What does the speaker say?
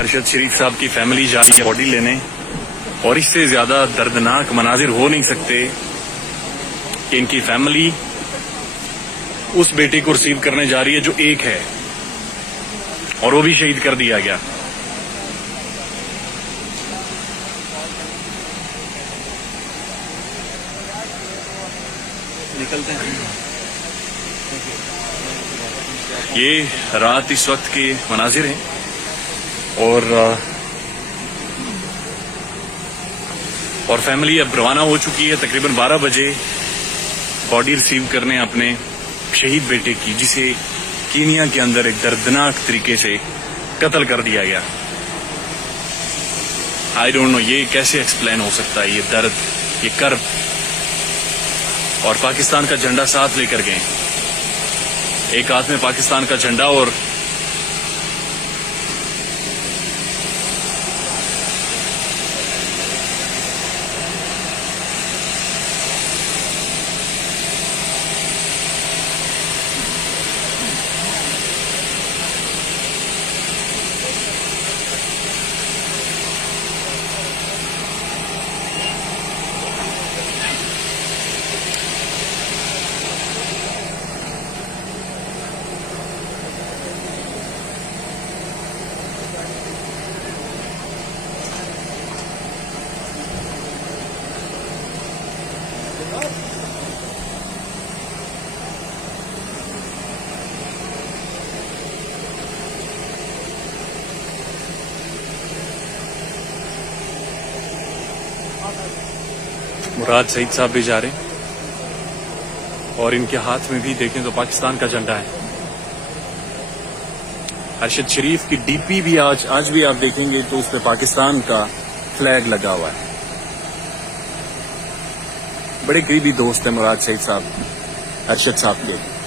अरशद शरीफ साहब की फैमिली जा रही है बॉडी लेने, और इससे ज्यादा दर्दनाक मनाजिर हो नहीं सकते कि इनकी फैमिली उस बेटे को रिसीव करने जा रही है जो एक है और वो भी शहीद कर दिया गया। निकलते हैं। ये रात इस वक्त के मनाजिर हैं और फैमिली अब रवाना हो चुकी है तकरीबन 12 बजे बॉडी रिसीव करने अपने शहीद बेटे की, जिसे कीनिया के अंदर एक दर्दनाक तरीके से कत्ल कर दिया गया। आई डोंट नो ये कैसे एक्सप्लेन हो सकता है, ये दर्द, ये कर्ब। और पाकिस्तान का झंडा साथ लेकर गए, एक हाथ में पाकिस्तान का झंडा और मुराद सईद साहब भी जा रहे हैं और इनके हाथ में भी देखें तो पाकिस्तान का झंडा है। अरशद शरीफ की डीपी भी आज भी आप देखेंगे तो उस पर पाकिस्तान का फ्लैग लगा हुआ है। बड़े करीबी दोस्त है मुराद सईद साहब अरशद साहब के।